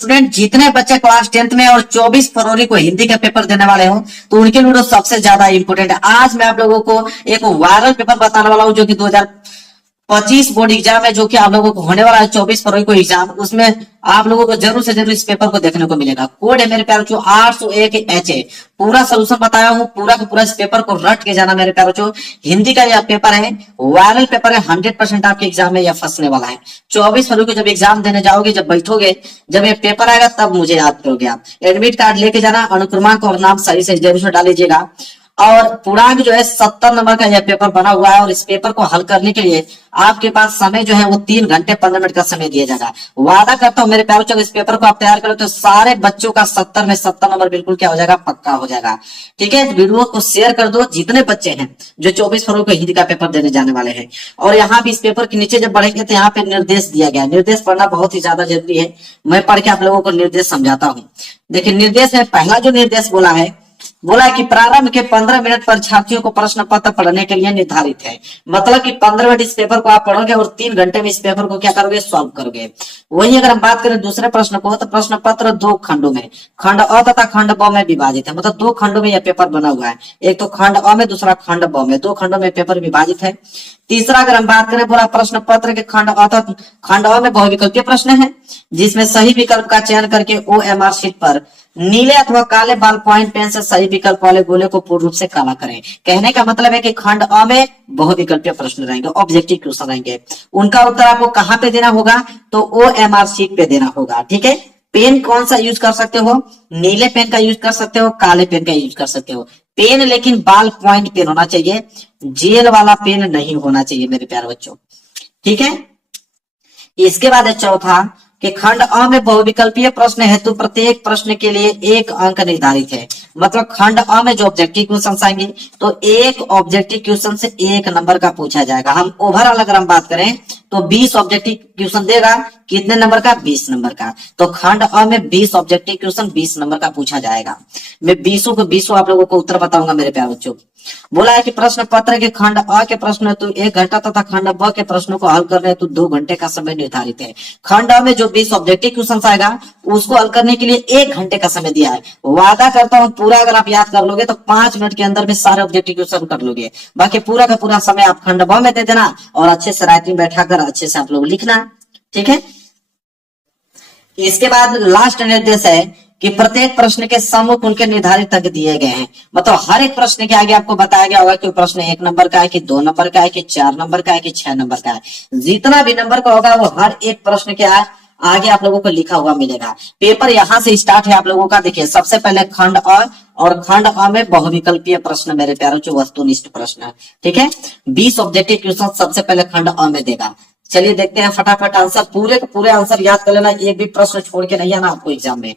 Student जितने बच्चे class 10th में और 24 फरवरी को हिंदी का पेपर देने वाले हो तो उनके लिए तो सबसे ज्यादा इंपॉर्टेंट है। आज मैं आप लोगों को एक वायरल पेपर बताने वाला हूं जो कि 2025 बोर्ड एग्जाम है, जो कि आप लोगों को होने वाला है 24 फरवरी को एग्जाम। उसमें आप लोगों को जरूर से जरूर इस पेपर को देखने को मिलेगा। कोड है मेरे प्यारे बच्चों 801 HA। पूरा सोल्यूशन बताया हूँ, पूरा का पूरा इस पेपर को रट के जाना मेरे प्यारे बच्चों। हिंदी का यह पेपर है, वायरल पेपर है, 100% आपके एग्जाम में यह फंसने वाला है। 24 फरवरी को जब एग्जाम देने जाओगे, जब बैठोगे, जब ये पेपर आएगा तब मुझे याद करोगे आप। एडमिट कार्ड लेके जाना, अनुक्रमांक और नाम सही से जरूर से डाल लीजिएगा। और पूर्णांक जो है 70 नंबर का यह पेपर बना हुआ है और इस पेपर को हल करने के लिए आपके पास समय जो है वो 3 घंटे 15 मिनट का समय दिया जाएगा। वादा करता हूं मेरे प्यारे बच्चों, इस पेपर को आप तैयार करो तो सारे बच्चों का 70 में 70 नंबर बिल्कुल क्या हो जाएगा, पक्का हो जाएगा। ठीक है, वीडियो को शेयर कर दो जितने बच्चे हैं जो 24 फरवरी को हिंदी का पेपर देने जाने वाले हैं। और यहाँ भी इस पेपर के नीचे जब बढ़ेंगे तो यहाँ पे निर्देश दिया गया है। निर्देश पढ़ना बहुत ही ज्यादा जरूरी है। मैं पढ़ के आप लोगों को निर्देश समझाता हूँ। देखिए निर्देश में पहला जो निर्देश बोला कि प्रारंभ के 15 मिनट परीक्षार्थियों को प्रश्न पत्र पढ़ने के लिए निर्धारित है। मतलब कि 15 मिनट इस पेपर को आप पढ़ोगे और 3 घंटे में इस पेपर को क्या करोगे, सॉल्व करोगे। वहीं अगर हम बात करें दूसरे प्रश्न को, तो प्रश्न पत्र 2 खंडों में, खंड अ तथा खंड ब में विभाजित है। मतलब 2 खंडों में यह पेपर बना हुआ है। एक तो खंड अ में, दूसरा खंड ब में, 2 खंडों में पेपर विभाजित है। तीसरा अगर हम बात करें, बोला प्रश्न पत्र के खंड अ में बहुविकल्पीय प्रश्न है, जिसमें सही विकल्प का चयन करके OMR शीट पर नीले अथवा काले बॉल पॉइंट पेन से सही विकल्प वाले गोले को पूर्ण रूप से काला करें। कहने का मतलब है कि खंड अ में बहुविकल्पीय प्रश्न रहेंगे, ऑब्जेक्टिव क्वेश्चन रहेंगे। उनका उत्तर आपको कहां पे देना होगा, तो OMR शीट पे देना होगा। ठीक है, पेन कौन सा यूज कर सकते हो, नीले पेन का यूज कर सकते हो, काले पेन का यूज कर सकते हो। पेन लेकिन बॉल पॉइंट पेन होना चाहिए, जेल वाला पेन नहीं होना चाहिए मेरे प्यारे बच्चों। ठीक है, इसके बाद है चौथा कि खंड अ में बहुविकल्पीय प्रश्न हेतु प्रत्येक प्रश्न के लिए 1 अंक निर्धारित है। मतलब खंड अ में जो ऑब्जेक्टिव क्वेश्चन आएंगे तो एक ऑब्जेक्टिव क्वेश्चन से 1 नंबर का पूछा जाएगा। हम ओवरऑल अगर हम बात करें तो 20 ऑब्जेक्टिव क्वेश्चन देगा, कितने नंबर का, 20 नंबर का। तो खंड अ में 20 ऑब्जेक्टिव क्वेश्चन 20 नंबर का पूछा जाएगा। मैं 20 को 20 आप लोगों को उत्तर बताऊंगा मेरे प्यारे बच्चों। बोला है कि प्रश्न पत्र के खंड अ के प्रश्न हेतु 1 घंटा तथा खंड ब के प्रश्नों को हल करने हेतु 2 घंटे का समय निर्धारित है। खंड अ में जो 20 ऑब्जेक्टिव क्वेश्चन आएगा उसको हल करने के लिए 1 घंटे का समय दिया है। वादा करता हूं पूरा अगर आप याद कर लोगे तो 5 मिनट के अंदर में सारे ऑब्जेक्टिव क्वेश्चन कर लोगे। बाकी पूरा का पूरा समय आप खंड ब में दे देना और अच्छे से राइटिंग बैठाकर अच्छे से आप लोग लिखना। ठीक है, इसके बाद लास्ट निर्देश है कि प्रत्येक प्रश्न के सम्मुख उनके निर्धारित अंक दिए गए हैं। मतलब हर एक प्रश्न के आगे आपको बताया गया होगा कि प्रश्न 1 नंबर का है, कि 2 नंबर का है, कि 4 नंबर का है, कि 6 नंबर का है। जितना भी नंबर का होगा वो हर एक प्रश्न के आगे आप लोगों को लिखा हुआ मिलेगा। पेपर यहां से स्टार्ट है आप लोगों का। देखिए सबसे पहले खंड अ, और खंड अ में बहुविकल्पीय प्रश्न मेरे प्यारों, जो वस्तुनिष्ठ प्रश्न। ठीक है, 20 ऑब्जेक्टिव क्वेश्चन सबसे पहले खंड अ में देगा। चलिए देखते हैं फटाफट आंसर, पूरे के पूरे आंसर याद कर लेना, एक भी प्रश्न छोड़ के नहीं आना आपको एग्जाम में।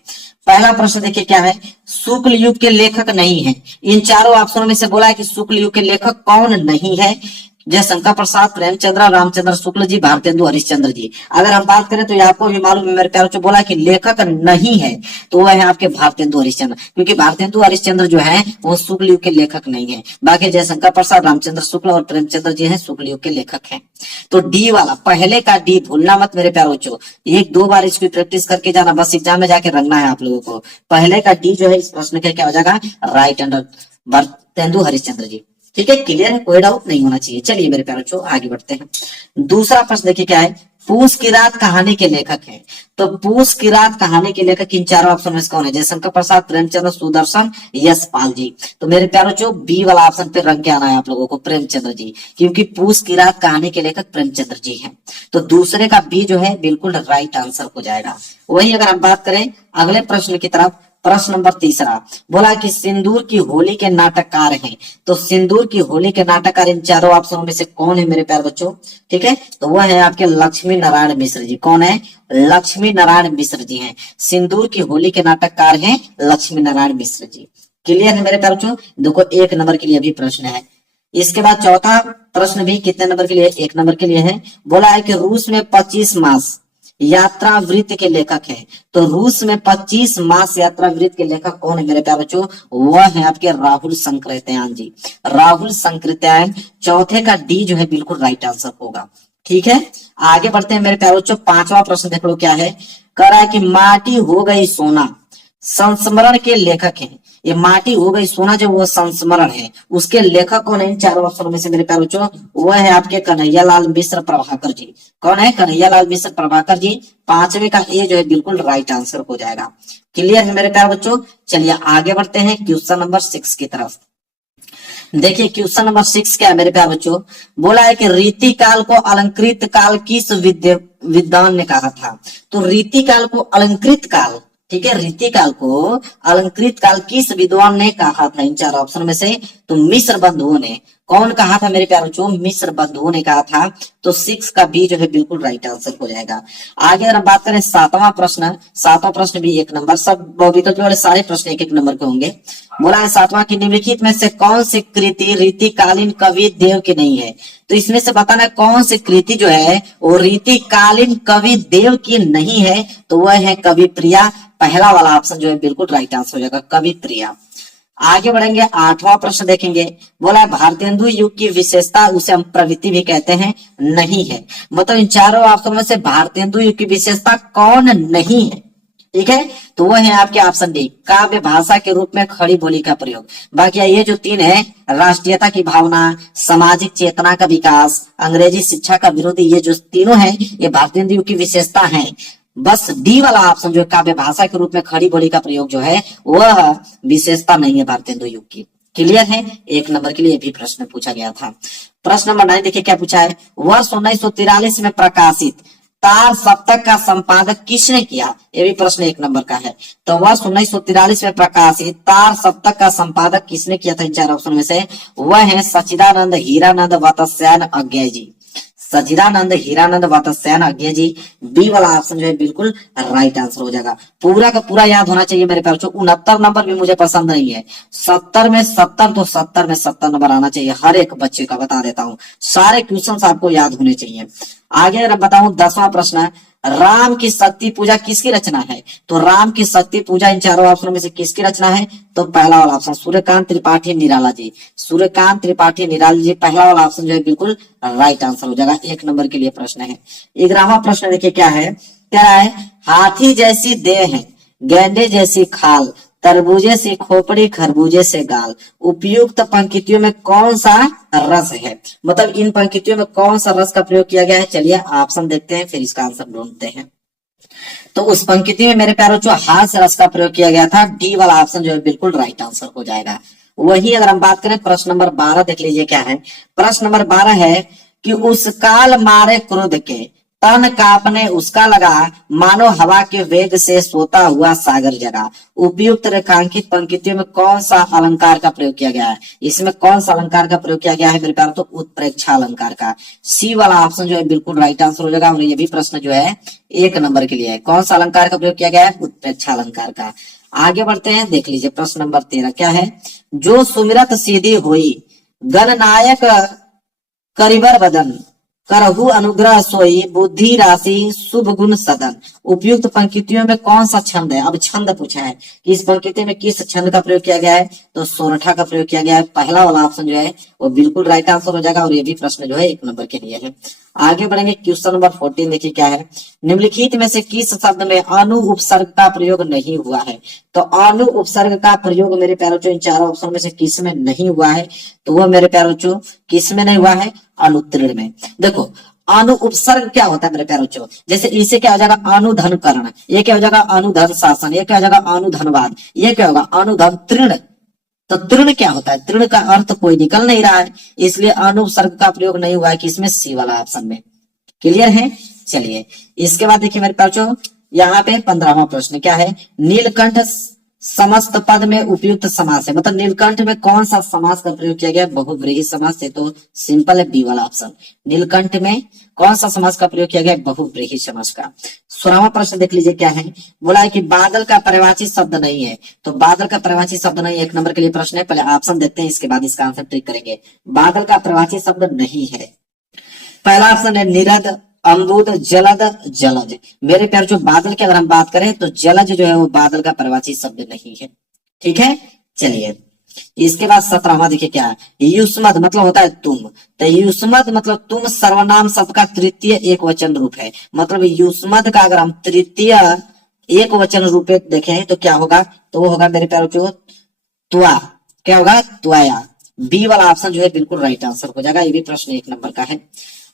पहला प्रश्न देखिए क्या है, शुक्ल युग के लेखक नहीं है। इन चारों ऑप्शनों में से बोला है कि शुक्ल युग के लेखक कौन नहीं है। जयशंकर प्रसाद, प्रेमचंद्र, रामचंद्र शुक्ल जी, भारतेंदु हरिश्चंद्र जी। अगर हम बात करें तो ये आपको भी मालूम है मेरे प्यारों, जो बोला कि लेखक नहीं है तो वह है आपके भारतेंदु हरिश्चंद्र, क्योंकि भारतेंदु हरिश्चंद्र जो है वो शुक्ल युग के लेखक नहीं है। बाकी जयशंकर प्रसाद, रामचंद्र शुक्ल और प्रेमचंद्र जी हैं शुक्ल युग के लेखक हैं। तो डी वाला, पहले का डी भूलना मत मेरे प्यारों बच्चों। 1-2 बार इसकी प्रैक्टिस करके जाना, बस एग्जाम में जाके रंगना है आप लोगों को। पहले का डी जो है इस प्रश्न का क्या हो जाएगा, राइट आंसर भारतेंदु हरिश्चंद्र जी। ठीक है, क्लियर है, कोई डाउट नहीं होना चाहिए। चलिए मेरे प्यारे बच्चों आगे बढ़ते हैं। दूसरा प्रश्न देखिए क्या है, पूस की रात कहानी के लेखक हैं। तो पूस की रात कहानी के लेखक इन चारों ऑप्शन में से कौन है, जयशंकर प्रसाद, प्रेमचंद्र, सुदर्शन, यशपाल जी। तो मेरे प्यारे बच्चों बी वाला ऑप्शन पे रंग के आना है आप लोगों को, प्रेमचंद्र जी, क्योंकि पूस की रात कहानी के लेखक प्रेमचंद्र जी हैं। तो दूसरे का बी जो है बिल्कुल राइट आंसर हो जाएगा। वही अगर हम बात करें अगले प्रश्न की तरफ, प्रश्न नंबर तीसरा बोला कि सिंदूर की होली के नाटककार हैं। तो सिंदूर की होली के नाटककार इन चारों ऑप्शनों में से कौन है मेरे प्यारे बच्चों। ठीक है, तो वह है आपके लक्ष्मी नारायण मिश्र जी। कौन है, लक्ष्मी नारायण मिश्र जी हैं। सिंदूर की होली के नाटककार हैं लक्ष्मी नारायण मिश्र जी। क्लियर है मेरे प्यारे बच्चों। देखो 1 नंबर के लिए भी प्रश्न है। इसके बाद चौथा प्रश्न भी कितने नंबर के लिए, 1 नंबर के लिए है। बोला है कि रूस में 25 मास यात्रा वृत्त के लेखक है। तो रूस में 25 मास यात्रा वृत्त के लेखक कौन है मेरे प्यारे बच्चों, वह है आपके राहुल संकृत्यायन जी। राहुल संकृत्यायन, चौथे का डी जो है बिल्कुल राइट आंसर होगा। ठीक है, आगे बढ़ते हैं मेरे प्यारे बच्चों। 5वां प्रश्न देख लो क्या है, कह रहा है कि माटी हो गई सोना, संस्मरण के लेखक हैं। ये माटी हो गई सोना जो वो संस्मरण है, उसके लेखक कौन है इन चारों अक्षरों में से मेरे प्यारे बच्चों? वह है आपके कन्हैयालाल मिश्र प्रभाकर जी। कौन है? कन्हैयालाल मिश्र प्रभाकर जी। पांचवे का ए जो है बिल्कुल राइट आंसर हो जाएगा। क्लियर है मेरे प्यारे बच्चों? चलिए आगे बढ़ते हैं क्वेश्चन नंबर 6 की तरफ। देखिए क्वेश्चन नंबर 6 क्या है मेरे प्यारे बच्चों? बोला है कि रीति काल को अलंकृत काल किस विद्वान ने कहा था? तो रीति काल को अलंकृत काल, ठीक है, रीति काल को अलंकृत काल किस विद्वान ने कहा था इन चार ऑप्शन में से? तो मिश्र बंधुओं ने। कौन कहा था मेरे प्यारे बच्चों? मिश्र बंधुओं ने कहा था। तो 6 का बी जो है बिल्कुल राइट आंसर हो जाएगा। आगे अगर हम बात करें सातवां प्रश्न, सातवां प्रश्न भी 1 नंबर, सब बहुविकल्पी वाले सारे प्रश्न 1-1 नंबर के होंगे। बोला है सातवां की निम्नलिखित में से कौन सी कृति रीतिकालीन कवि देव की नहीं है? तो इसमें से बताना कौन सी कृति जो है वो रीतिकालीन कवि देव की नहीं है। तो वह है कवि प्रिया। पहला वाला ऑप्शन जो है बिल्कुल राइट आंसर हो जाएगा, कवि प्रिया। आगे बढ़ेंगे, 8वां प्रश्न देखेंगे। बोला है भारतेंदु युग की विशेषता, उसे हम प्रवृत्ति भी कहते हैं, नहीं है। मतलब इन चारों ऑप्शन में से भारतेंदु युग की विशेषता कौन नहीं है? ठीक है, तो वो है आपके ऑप्शन डी, काव्य भाषा के रूप में खड़ी बोली का प्रयोग। बाकी ये जो 3 है, राष्ट्रीयता की भावना, सामाजिक चेतना का विकास, अंग्रेजी शिक्षा का विरोध, ये जो तीनों है ये भारतेंदु युग की विशेषता है। बस डी वाला ऑप्शन जो है काव्य भाषा के रूप में खड़ी बोली का प्रयोग जो है वह विशेषता नहीं है भारतेंदु युग की। क्लियर है? 1 नंबर के लिए भी प्रश्न पूछा गया था। प्रश्न नंबर 9 देखिए क्या पूछा है। वर्ष 1943 में प्रकाशित तार सप्तक का संपादक किसने किया? ये भी प्रश्न 1 नंबर का है। तो वर्ष 1943 में प्रकाशित तार सप्तक का संपादक किसने किया था इन चार ऑप्शन में से? वह है सच्चिदानंद हीरानंद वत्स्यायन अज्ञेय जी। सच्चिदानंद हीरानंद वत्स्यायन अज्ञेय जी। बी वाला ऑप्शन जो है बिल्कुल राइट आंसर हो जाएगा। पूरा का पूरा याद होना चाहिए मेरे प्यारे बच्चों। 69 नंबर भी मुझे पसंद नहीं है, 70 में 70 तो 70 में 70 नंबर आना चाहिए हर एक बच्चे का। बता देता हूँ, सारे क्वेश्चन आपको याद होने चाहिए। आगे अगर बताऊं 10वां प्रश्न है, राम की शक्ति पूजा किसकी रचना है? तो राम की शक्ति पूजा इन चारों ऑप्शन में से किसकी रचना है? तो पहला वाला ऑप्शन सूर्यकांत त्रिपाठी निराला जी। सूर्यकांत त्रिपाठी निराला जी, पहला वाला ऑप्शन जो है बिल्कुल राइट आंसर हो जाएगा। 1 नंबर के लिए प्रश्न है। 11वां प्रश्न देखिए क्या है, क्या है? हाथी जैसी देह है, गैंडे जैसी खाल, तरबूजे से खोपड़ी, खरबूजे से गाल, उपयुक्त पंक्तियों में कौन सा रस है? मतलब इन पंक्तियों में कौन सा रस का प्रयोग किया गया है? चलिए ऑप्शन देखते हैं, फिर इसका आंसर ढूंढते हैं। तो उस पंक्ति में मेरे प्यारों जो हास्य रस का प्रयोग किया गया था, डी वाला ऑप्शन जो है बिल्कुल राइट आंसर हो जाएगा। वही अगर हम बात करें प्रश्न नंबर 12 देख लीजिए क्या है। प्रश्न नंबर 12 है कि उस काल मारे क्रोध के तन कांपने उसका लगा, मानो हवा के वेग से सोता हुआ सागर जगा। उपयुक्त रेखांकित पंक्तियों में कौन सा अलंकार का प्रयोग किया गया है? इसमें कौन सा अलंकार का प्रयोग किया गया है मेरे प्यारे? तो उत्प्रेक्षा अलंकार का। सी वाला ऑप्शन जो है बिल्कुल राइट आंसर हो जाएगा। और ये भी प्रश्न जो है 1 नंबर के लिए है। कौन सा अलंकार का प्रयोग किया गया है? उत्प्रेक्षा अलंकार का। आगे बढ़ते हैं, देख लीजिए प्रश्न नंबर 13 क्या है। जो सुमिरत सीधी हुई गणनायक करिबर बदन, करहु अनुग्रह सोई, बुद्धि राशि शुभ गुण सदन। उपयुक्त पंक्तियों में कौन सा छंद है? अब छंद पूछा है कि इस पंक्ति में किस छंद का प्रयोग किया गया है? तो सोरठा का प्रयोग किया गया है। पहला वाला ऑप्शन जो है वो बिल्कुल राइट आंसर हो जाएगा। और ये भी प्रश्न जो है 1 नंबर के लिए है। आगे बढ़ेंगे, क्वेश्चन नंबर 14 देखिए क्या है। निम्नलिखित में से किस शब्द में अनु उपसर्ग का प्रयोग नहीं हुआ है? तो अनु उपसर्ग का प्रयोग मेरे प्यारों इन चारों ऑप्शन में से किस में नहीं हुआ है? तो वह मेरे प्यारों किस में नहीं हुआ है? अनुत्तीर्ण में। देखो अनु उपसर्ग क्या होता है मेरे प्यारों? जैसे इसे क्या हो जाएगा? अनुधन करण, ये क्या हो जाएगा? अनुधन शासन, ये क्या हो जाएगा? अनुधनवाद, ये क्या होगा? अनुधन तृण। तो तृण क्या होता है? तृण का अर्थ कोई निकल नहीं रहा है, इसलिए अनुपसर्ग का प्रयोग नहीं हुआ है किसमें? सी वाला ऑप्शन में। क्लियर है? चलिए इसके बाद देखिए मेरे बच्चों यहाँ पे 15वां प्रश्न क्या है। नीलकंठ समस्त पद में उपयुक्त समास है। मतलब नीलकंठ में कौन सा समास का प्रयोग किया गया? बहुव्रीहि समास से। तो सिंपल है बी वाला ऑप्शन। नीलकंठ में कौन सा समास का प्रयोग किया गया? बहुव्रीहि समास का। 16वां प्रश्न देख लीजिए क्या है। बोला है कि बादल का पर्यायवाची शब्द नहीं है। तो बादल का पर्यायवाची शब्द नहीं, 1 नंबर के लिए प्रश्न है। पहले ऑप्शन देखते हैं, इसके बाद इसका आंसर ट्रिक करेंगे। बादल का पर्यायवाची शब्द नहीं है। पहला ऑप्शन है निरद, अम्बुद, जलद, जलज। मेरे प्यार जो बादल की अगर हम बात करें तो जलज जो है वो बादल का पर्यायवाची शब्द नहीं है। ठीक है, चलिए इसके बाद 17वां देखिए क्या है। युष्मद मतलब होता है तुम। तो युष्मद मतलब तुम सर्वनाम शब्द का तृतीय एक वचन रूप है। मतलब युष्मद का अगर हम तृतीय एक वचन रूपे देखें तो क्या होगा, तो वो होगा मेरे प्यारे बच्चों त्वा। क्या होगा, त्वया। बी वाला ऑप्शन जो है बिल्कुल राइट आंसर हो जाएगा। ये भी प्रश्न 1 नंबर का है।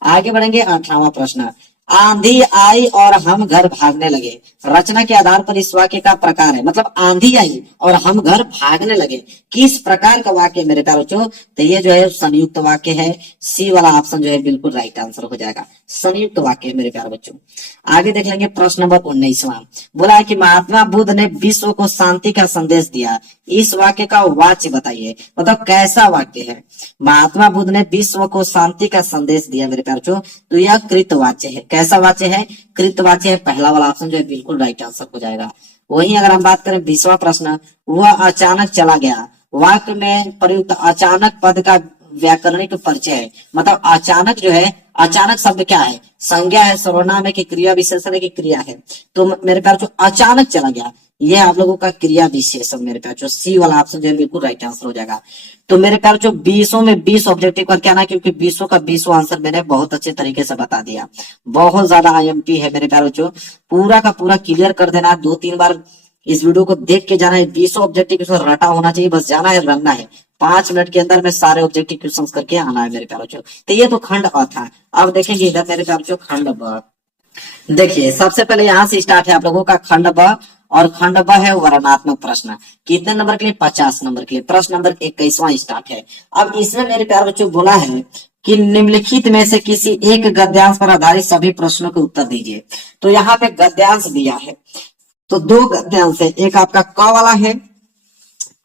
आगे बढ़ेंगे 18वां प्रश्न। आंधी आई और हम घर भागने लगे, रचना के आधार पर इस वाक्य का प्रकार है, मतलब आंधी आई और हम घर भागने लगे, किस प्रकार का वाक्य मेरे प्यारे बच्चों, तो ये जो है संयुक्त वाक्य है। सी वाला ऑप्शन जो है बिल्कुल राइट आंसर हो जाएगा, संयुक्त वाक्य है मेरे प्यारे बच्चों। आगे देख लेंगे प्रश्न नंबर 19वां। बोला है कि महात्मा बुद्ध ने विश्व को शांति का संदेश दिया, इस वाक्य का वाच्य बताइए, मतलब कैसा वाक्य है। महात्मा बुद्ध ने विश्व को शांति का संदेश दिया मेरे प्यारे बच्चों, तो यह कृतवाच्य है। कैसा वाच्य है, कृतवाच्य है। पहला वाला ऑप्शन जो है बिल्कुल राइट आंसर हो जाएगा। वहीं अगर हम बात करें 20वां प्रश्न, वह अचानक चला गया, वाक्य में प्रयुक्त अचानक पद का व्याकरणिक परिचय है, मतलब अचानक जो है, अचानक शब्द क्या है, संज्ञा है, सर्वनाम है कि क्रिया विशेषण है कि क्रिया है, तो मेरे प्यार जो अचानक चला गया, ये आप लोगों का क्रिया विशेषण मेरे प्यार जो सी वाला ऑप्शन जो है बिल्कुल राइट आंसर हो जाएगा। तो मेरे प्यार जो 20 में 20 ऑब्जेक्टिव करके आना, क्योंकि 20 का 20 आंसर मैंने बहुत अच्छे तरीके से बता दिया। बहुत ज्यादा आईएमपी है मेरे प्यार बच्चों, पूरा का पूरा क्लियर कर देना है। 2-3 बार इस वीडियो को देख के जाना है। 20 ऑब्जेक्टिव इसमें रटा होना चाहिए, बस जाना है, रनना है। 5 मिनट के अंदर में सारे ऑब्जेक्टिव क्वेश्चंस करके आना है मेरे प्यारे बच्चों। तो ये तो खंड अ था। अब देखेंगे इधर मेरे प्यारे बच्चों खंड ब। देखिए सबसे पहले यहाँ से स्टार्ट है आप लोगों का खंड ब, और खंड ब है वर्णनात्मक प्रश्न। कितने नंबर के लिए, 50 नंबर के लिए। प्रश्न नंबर 21वां स्टार्ट है। अब इसमें मेरे प्यारे बच्चों बोला है कि निम्नलिखित में से किसी एक गद्यांश पर आधारित सभी प्रश्नों के उत्तर दीजिए। तो यहाँ पे गद्यांश दिया है, तो 2 गद्यांश है, एक आपका क वाला है,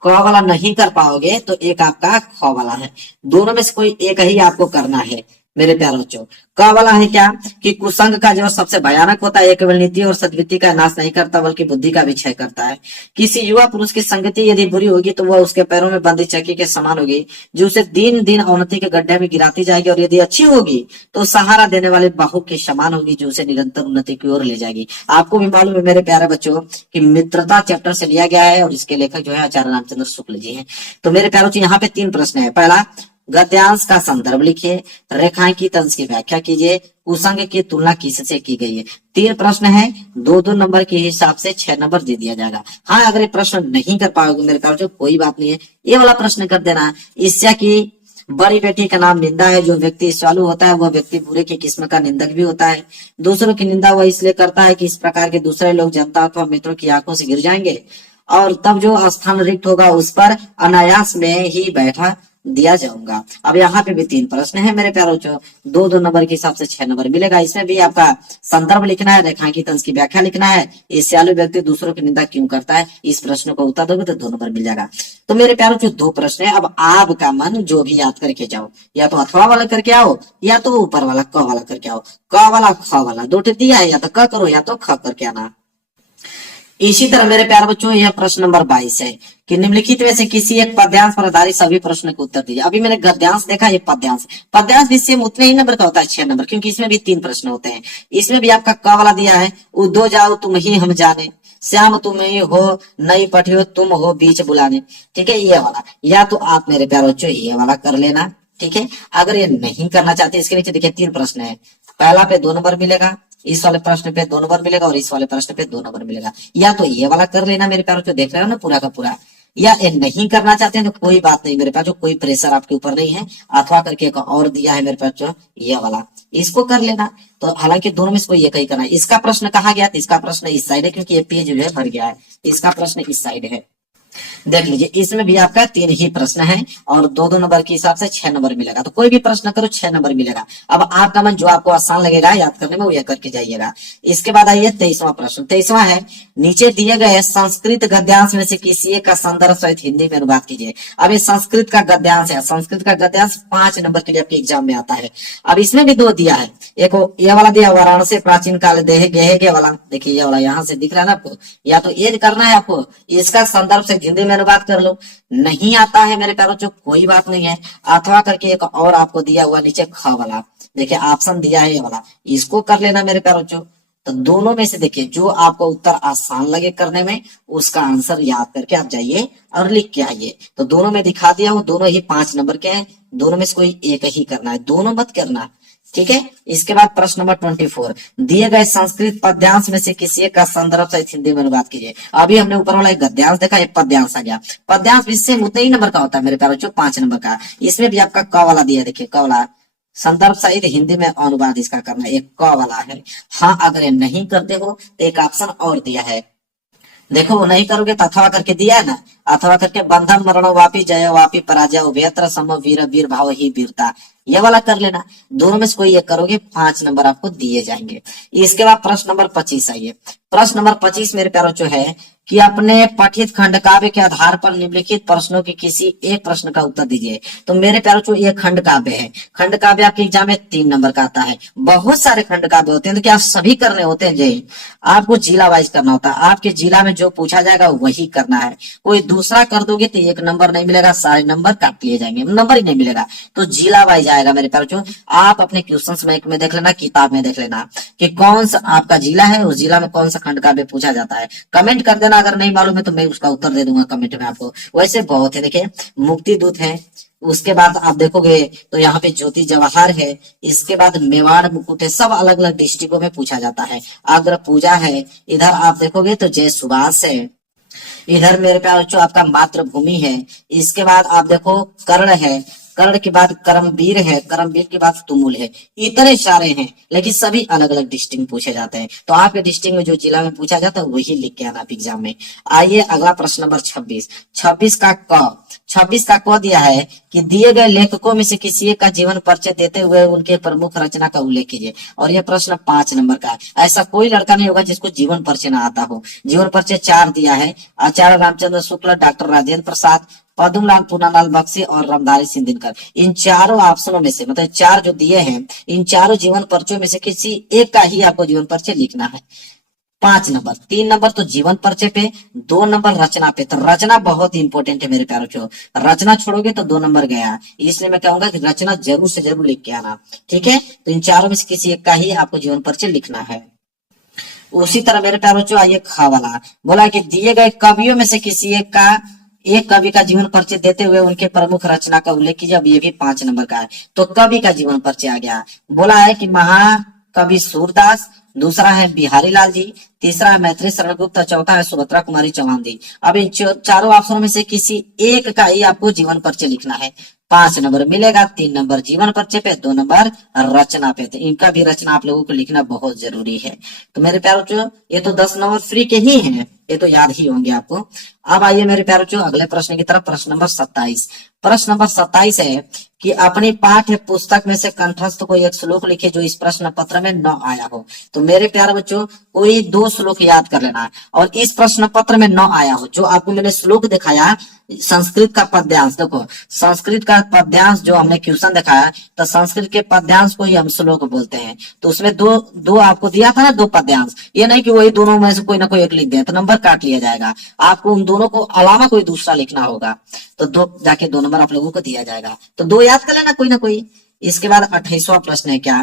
क वाला नहीं कर पाओगे तो एक आपका ख वाला है। दोनों में से कोई एक ही आपको करना है मेरे प्यारे बच्चों। क वाला है क्या, कि कुसंग का जो सबसे भयानक होता है, एक केवल नीति और सद्वृत्ति का नाश नहीं करता बल्कि बुद्धि का भी क्षय करता है। किसी युवा पुरुष की संगति यदि बुरी होगी तो वह उसके पैरों में बंदी चक्की के समान होगी, जो उसे दिन दिन अवनति के गड्ढे में गिराती जाएगी, और यदि अच्छी होगी तो सहारा देने वाले बाहु के समान होगी, जो उसे निरंतर उन्नति की ओर ले जाएगी। आपको भी मालूम है मेरे प्यारे बच्चों कि मित्रता चैप्टर से लिया गया है, और इसके लेखक जो है आचार्य रामचंद्र शुक्ल जी हैं। तो मेरे प्यारे बच्चों यहाँ पे 3 प्रश्न है। पहला, गद्यांश का संदर्भ लिखिए, रेखांकित अंश की व्याख्या कीजिए, कुसंग की तुलना किससे की गई है। 3 प्रश्न है, 2-2 नंबर के हिसाब से 6 नंबर दे दिया जाएगा। हाँ, अगर ये प्रश्न नहीं कर पाओगे मेरे प्यारे बच्चों कोई बात नहीं है, ये वाला प्रश्न कर देना है। ईर्ष्या की बड़ी बेटी का नाम निंदा है। जो व्यक्ति ईर्ष्यालु होता है वह व्यक्ति बुरे की किस्म का निंदक भी होता है। दूसरों की निंदा वह इसलिए करता है कि इस प्रकार के दूसरे लोग जनता अथवा मित्रों की आंखों से गिर जाएंगे, और तब जो स्थान रिक्त होगा उस पर अनायास में ही बैठा दिया जाऊंगा। अब यहाँ पे भी 3 प्रश्न है मेरे प्यारों बच्चों, 2-2 नंबर के हिसाब से 6 नंबर मिलेगा। इसमें भी आपका संदर्भ लिखना है, रेखांकित अंश की व्याख्या लिखना है, ईर्ष्यालु व्यक्ति दूसरों की निंदा क्यों करता है, इस प्रश्न को उत्तर दोगे तो 2 नंबर मिल जाएगा। तो मेरे प्यारों बच्चों 2 प्रश्न है। अब आपका मन जो भी याद करके जाओ, या तो अथवा वाला करके आओ, या तो ऊपर वाला क वाला करके आओ। क वाला ख वाला 2 दिया है, या तो क करो या तो ख करके आना। इसी तरह मेरे प्यारे बच्चों यह प्रश्न नंबर 22 है कि निम्नलिखित में से किसी एक पद्यांश पर आधारित सभी प्रश्न के उत्तर दीजिए। अभी मैंने गद्यांश देखा, ये पद्यांश। पद्यांश भी सेम उतने ही नंबर का होता है, 6 नंबर, क्योंकि इसमें भी 3 प्रश्न होते हैं। इसमें भी आपका क वाला दिया है, उदो जाओ तुम ही हम जाने, श्याम तुम ही हो नई पठियो तुम हो बीच बुलाने। ठीक है, ये वाला, या तो आप मेरे प्यारे बच्चों ये वाला कर लेना। ठीक है, अगर ये नहीं करना चाहते, इसके नीचे देखिए 3 प्रश्न है। पहला पे 2 नंबर मिलेगा, इस वाले प्रश्न पे 2 नंबर मिलेगा, और इस वाले प्रश्न पे 2 नंबर मिलेगा। या तो ये वाला कर लेना मेरे प्यारों, जो देख रहे हो ना पूरा का पूरा, या ये नहीं करना चाहते हैं तो कोई बात नहीं मेरे पास, जो कोई प्रेशर आपके ऊपर नहीं है। अथवा करके एक और दिया है मेरे पास जो ये वाला, इसको कर लेना। तो हालांकि दोनों में से कोई एक ही करना है। इसका प्रश्न कहाँ गया, तो इसका प्रश्न इस साइड है, क्योंकि ये पेज जो है भर गया है। इसका प्रश्न इस साइड है, देख लीजिए। इसमें भी आपका 3 ही प्रश्न है, और 2-2 नंबर के हिसाब से 6 नंबर मिलेगा। तो कोई भी प्रश्न करो 6 नंबर मिलेगा। अब आपका मन जो आपको आसान लगेगा याद करने में वो ये करके जाइएगा। इसके बाद आइए 23वां प्रश्न। 23वां है, नीचे दिए गए संस्कृत गद्यांश में से किसी एक का संदर्भ सहित हिंदी में अनुवाद कीजिए। अब ये संस्कृत का गद्यांश है। संस्कृत का गद्यांश 5 नंबर के लिए आपके एग्जाम में आता है। अब इसमें भी 2 दिया है, एक ये वाला दिया वाराणसी प्राचीन काल देह गेहे वाला, देखिए ये वाला यहाँ से दिख रहा है ना आपको, या तो ये करना है आपको, इसका संदर्भ से हिंदी में अनुवाद कर लो। नहीं आता है मेरे प्यारों, कोई बात नहीं है। अथवा करके एक और आपको दिया हुआ नीचे ख वाला, देखिए ऑप्शन दिया है ये वाला, इसको कर लेना मेरे प्यारों। तो दोनों में से देखिए जो आपको उत्तर आसान लगे करने में, उसका आंसर याद करके आप जाइए और लिख के आइए। तो दोनों में दिखा दिया हूं, दोनों ही 5 नंबर के हैं। दोनों में से कोई एक ही करना है, दोनों मत करना। ठीक है। इसके बाद प्रश्न नंबर 24, दिए गए संस्कृत पद्यांश में से किसी एक का संदर्भ सहित हिंदी में अनुवाद कीजिए। अभी हमने ऊपर वाला एक गद्यांश देखा, एक पद्यांश आ गया। पद्यांश इससे उतने ही नंबर का होता है मेरे प्यारों, जो 5 नंबर का। इसमें भी आपका क वाला दिया है, देखिए क वाला, संदर्भ सहित हिंदी में अनुवाद इसका करना, एक क वाला है। हाँ, अगर ये नहीं करते हो तो एक ऑप्शन और दिया है, देखो वो नहीं करोगे तो अथवा करके दिया है ना, अथवा करके बंधन मरण वापी जय वापी पराजय उभयत्र सम वीर वीर भाव ही वीरता, ये वाला कर लेना। दोनों में से कोई एक करोगे, 5 नंबर आपको दिए जाएंगे। इसके बाद प्रश्न नंबर 25 आइए। प्रश्न नंबर 25 मेरे प्यारों जो है कि अपने पठित खंड काव्य के आधार पर निम्नलिखित प्रश्नों के किसी एक प्रश्न का उत्तर दीजिए। तो मेरे प्यारों जो ये खंड काव्य है, खंड काव्य आपके एग्जाम में 3 नंबर का आता है। बहुत सारे खंड काव्य होते हैं, तो क्या सभी करने होते हैं जी? आपको जिला वाइज करना होता है, आपके जिला में जो पूछा जाएगा वही करना है। कोई दूसरा कर दोगे तो 1 नंबर नहीं मिलेगा, सारे नंबर काट लिए जाएंगे, नंबर ही नहीं मिलेगा। तो जिला वाइज आएगा मेरे प्यारों। आप अपने क्वेश्चन बैंक में देख लेना, किताब में देख लेना कि कौन सा आपका जिला है, उस जिला में कौन सा खंड काव्य पूछा जाता है। कमेंट कर देना, अगर नहीं मालूम है तो मैं उसका उत्तर दे दूंगा कमेंट में आपको। वैसे बहुत है, देखिए मुक्ति दूत है, उसके बाद आप देखोगे तो यहाँ पे ज्योति जवाहर है, इसके बाद मेवाड़ मुकुट है, सब अलग अलग डिस्ट्रिक्टों में पूछा जाता है। अग्र पूजा है, इधर आप देखोगे तो जय सुभाष है, इधर मेरे प्यार बच्चों आपका मातृभूमि है। इसके बाद आप देखो कर्ण है, कर्ण के बाद करमवीर है, करमवीर के बाद तुमुल है। इतने सारे हैं, लेकिन सभी अलग अलग डिस्ट्रिक्ट में पूछे जाते हैं। तो आपके डिस्ट्रिक्ट में जो जिला में पूछा जाता है वही लिख के आना आप एग्जाम में। आइए अगला प्रश्न नंबर 26। 26 का क दिया है कि दिए गए लेखकों में से किसी एक का जीवन परिचय देते हुए उनके प्रमुख रचना का उल्लेख कीजिए। और यह प्रश्न 5 नंबर का है। ऐसा कोई लड़का नहीं होगा जिसको जीवन परिचय ना आता हो। जीवन परिचय 4 दिया है, आचार्य रामचंद्र शुक्ल, डॉक्टर राजेंद्र प्रसाद, पद्मलाल पूनालाल बख्शी और रामधारी सिंह दिनकर। इन चारों ऑप्शनों में से, मतलब 4 जो दिए हैं, इन चारों जीवन परिचयों में से किसी एक का ही आपको जीवन परिचय लिखना है। 5 नंबर, 3 नंबर तो जीवन परिचय पे, 2 नंबर रचना पे। तो रचना बहुत इंपॉर्टेंट है मेरे प्यारों को, रचना छोड़ोगे तो 2 नंबर गया, इसलिए मैं कहूंगा कि रचना जरूर से जरूर लिख के आना। ठीक है, तो इन चारों में से किसी एक का ही आपको जीवन परिचय लिखना है। उसी तरह मेरे प्यारों जो आइए खा वाला, बोला कि दिए गए कवियों में से किसी एक कवि का जीवन परिचय देते हुए उनके प्रमुख रचना का उल्लेख कीजिए। अब ये भी 5 नंबर का है। तो कवि का जीवन परिचय आ गया, बोला है कि महाकवि सूरदास, दूसरा है बिहारी लाल जी, तीसरा है मैत्री शरण गुप्त, चौथा है सुभद्रा कुमारी चौहान जी। अब इन चारों ऑप्शनों में से किसी एक का ही आपको जीवन परिचय लिखना है। 5 नंबर मिलेगा, 3 नंबर जीवन परिचय पे, 2 नंबर रचना पे। तो इनका भी रचना आप लोगों को लिखना बहुत जरूरी है। तो मेरे प्यारों ये तो 10 नंबर फ्री के ही हैं, ये तो याद ही होंगे आपको। अब आइए मेरे प्यारों अगले प्रश्न की तरफ। प्रश्न नंबर 27। प्रश्न नंबर 27 है कि अपनी पाठ्य पुस्तक में से कंठस्थ कोई एक श्लोक लिखे जो इस प्रश्न पत्र में न आया हो। तो मेरे प्यारे बच्चों कोई 2 श्लोक याद कर लेना है, और इस प्रश्न पत्र में न आया हो, जो आपको मैंने श्लोक दिखाया संस्कृत का पद्यांश, देखो संस्कृत का पद्यांश जो हमने क्वेश्चन दिखाया, तो संस्कृत के पद्यांश को ही हम श्लोक बोलते हैं। तो उसमें दो आपको दिया था ना, 2 पद्यांश, ये नहीं कि वही दोनों में से कोई ना कोई एक लिख दे तो नंबर काट लिया जाएगा। आपको उन दोनों को अलावा कोई दूसरा लिखना होगा, तो 2 नंबर आप लोगों को दिया जाएगा। तो 2 याद कर लेना कोई ना कोई। इसके बाद 28वां प्रश्न है क्या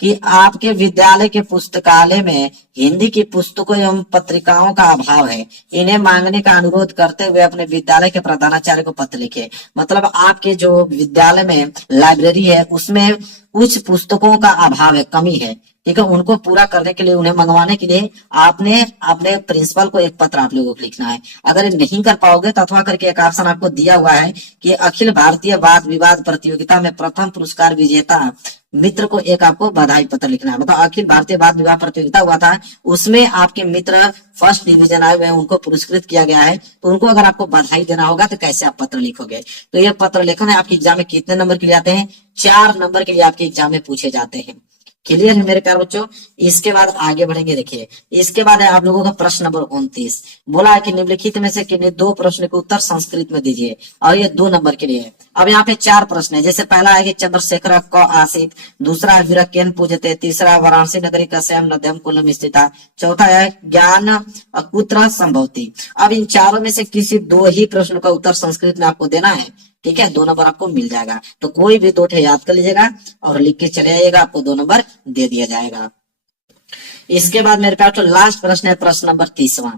कि आपके विद्यालय के पुस्तकालय में हिंदी की पुस्तकों एवं पत्रिकाओं का अभाव है, इन्हें मांगने का अनुरोध करते हुए अपने विद्यालय के प्रधानाचार्य को पत्र लिखे। मतलब आपके जो विद्यालय में लाइब्रेरी है उसमें कुछ पुस्तकों का अभाव है, कमी है, ठीक है। उनको पूरा करने के लिए, उन्हें मंगवाने के लिए आपने अपने प्रिंसिपल को एक पत्र आप लोगों को लिखना है। अगर ये नहीं कर पाओगे तो अथवा करके एक ऑप्शन आपको दिया हुआ है कि अखिल भारतीय वाद विवाद प्रतियोगिता में प्रथम पुरस्कार विजेता मित्र को एक आपको बधाई पत्र लिखना है। मतलब अखिल भारतीय वाद विवाद प्रतियोगिता हुआ था, उसमें आपके मित्र फर्स्ट डिवीजन आए हुए हैं, उनको पुरस्कृत किया गया है, तो उनको अगर आपको बधाई देना होगा तो कैसे आप पत्र लिखोगे। तो ये पत्र लेखन है आपके एग्जाम में कितने नंबर के लिए आते हैं? 4 नंबर के लिए आपके एग्जाम में पूछे जाते हैं। क्लियर है मेरे प्यारे बच्चों। इसके बाद आगे बढ़ेंगे, देखिए इसके बाद है आप लोगों का प्रश्न नंबर 29। बोला है कि निम्नलिखित में से किन्हीं 2 प्रश्न के उत्तर संस्कृत में दीजिए, और ये 2 नंबर के लिए है। अब यहाँ पे 4 प्रश्न है। जैसे पहला है कि चंद्रशेखर क आसित, दूसरा है विरकेन पूजते, तीसरा वाराणसी नगरी कस्यम नद्यम कुलम स्थिता, चौथा है ज्ञान अकुत्र संभवती। अब इन चारों में से किसी 2 ही प्रश्न का उत्तर संस्कृत में आपको देना है, ठीक है। 2 नंबर आपको मिल जाएगा। तो कोई भी 2 ठे याद कर लीजिएगा और लिख के चले आइएगा, आपको 2 नंबर दे दिया जाएगा। इसके बाद मेरे पास तो लास्ट प्रश्न है, प्रश्न नंबर 30वां।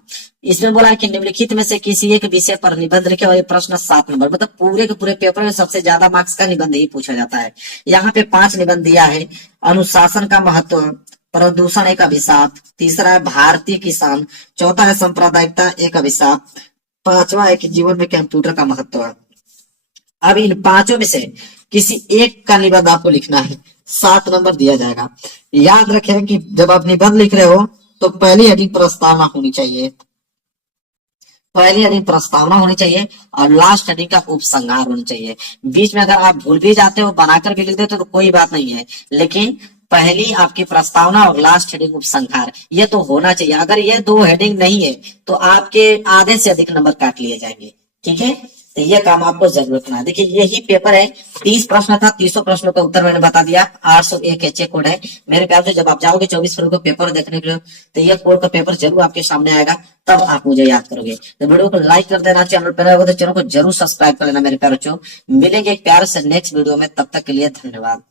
इसमें बोला है कि निम्नलिखित में से किसी एक विषय पर निबंध लिखे, और ये प्रश्न 7 नंबर, मतलब पूरे के पूरे पेपर में सबसे ज्यादा मार्क्स का निबंध ही पूछा जाता है। यहाँ पे 5 निबंध दिया है। अनुशासन का महत्व, प्रदूषण एक अभिशाप, तीसरा है भारतीय किसान, चौथा है सांप्रदायिकता एक अभिशाप, पांचवा है कि जीवन में कंप्यूटर का महत्व है। अब इन पांचों में से किसी एक का निबंध आपको लिखना है, 7 नंबर दिया जाएगा। याद रखें कि जब आप निबंध लिख रहे हो तो पहली हेडिंग प्रस्तावना होनी चाहिए, पहली हेडिंग प्रस्तावना होनी चाहिए, और लास्ट हेडिंग का उपसंहार होना चाहिए। बीच में अगर आप भूल भी जाते हो, बनाकर भी लिख देते हो तो कोई बात नहीं है, लेकिन पहली आपकी प्रस्तावना और लास्ट हेडिंग उपसंहार ये तो होना चाहिए। अगर ये 2 हेडिंग नहीं है तो आपके आधे से अधिक नंबर काट लिए जाएंगे। ठीक है, तो ये काम आपको जरूर रखना है। देखिए यही पेपर है, 30 प्रश्न था, 30 प्रश्नों का उत्तर मैंने बता दिया। 801 HA कोड है। मेरे ख्याल से जब आप जाओगे 24 फरवरी को पेपर देखने के लिए, तो ये कोड का पेपर जरूर आपके सामने आएगा, तब आप मुझे याद करोगे। तो वीडियो को लाइक कर देना, चैनल पर होगा तो चैनल को जरूर सब्सक्राइब कर लेना मेरे प्यारे बच्चों। मिलेंगे एक प्यारे से नेक्स्ट वीडियो में, तब तक के लिए धन्यवाद।